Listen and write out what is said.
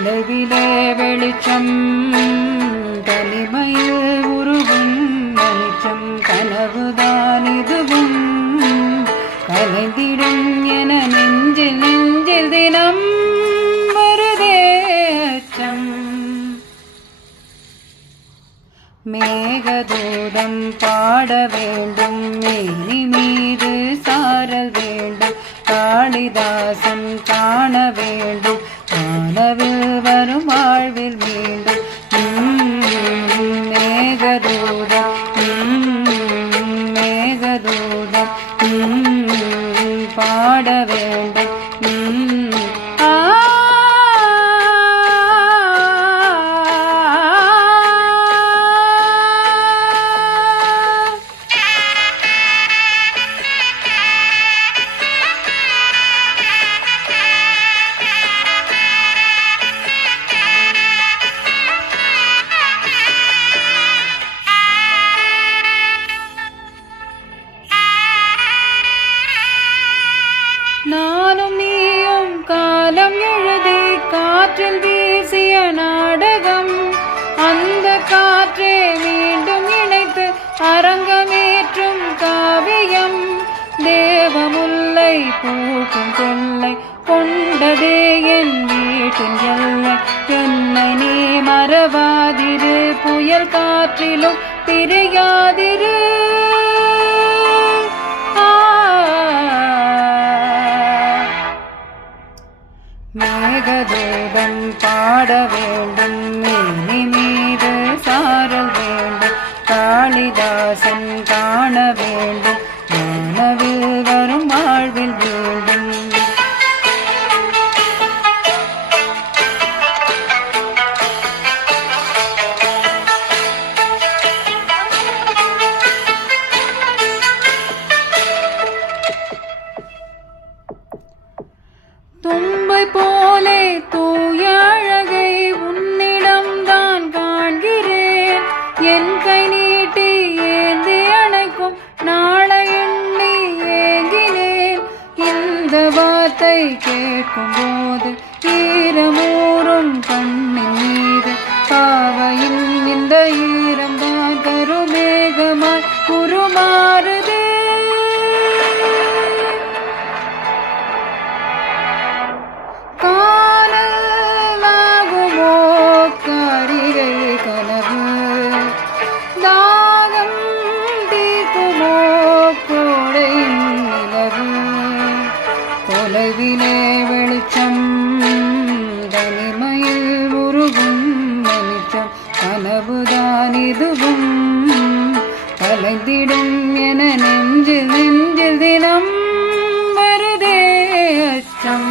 தொலைவிலே வெளிச்சம் தனிமையில் உருவும் வெளிச்சம் கனவுதான் இதுவும் கலைந்திடும் என நெஞ்சில் நெஞ்சில் தினம் வருதே அச்சம். மேகதூதம் பாட வேண்டும் மேனி மீது சாரல் வேண்டும் காளிதாசன் காண வேண்டும் கனவில் வரும் வாழ்வில் மீண்டும் மேகதூதம் மேகதூதம் பாட வேண்டும் நானும் நீயும் காலம் எழுதி காற்றில் வீசிய நாடகம் அந்த காற்றே மீண்டும் இணைத்து அரங்கமேற்றும் காவியம் தேவமுல்லை பூக்கும் கொள்ளை கொண்டதே என் வீட்டின் எல்லை என்னை நீ மறவாதிரு புயல் காற்றிலும் பிரியாதிரு மேகதூதம் பாட வேண்டும் மேனி மீது சாரல் வேண்டும் காளிதாசன் காண வேண்டும் கனவில் வரும் வாழ்வில் வேண்டும். தும்பை போலே தூய அழகை உன்னிடம் தான் காண்கிறேன் என் கை நீட்டி ஏந்தி அணைக்கும் நாளை எண்ணி ஏங்கினேன் இந்த வார்த்தை கேட்கும் போது ஈரமூறும் கண்ணின் மீது பாவையின் இந்த ஈரம் தான் கருமேகமாய் உருமாறுதே. தொலைவிலே வெளிச்சம் தனிமையில் உருகும் வெளிச்சம் கனவுதான் இதுவும் கலைந்திடும் என நெஞ்சில் நெஞ்சில் தினம் வருதே அச்சம்.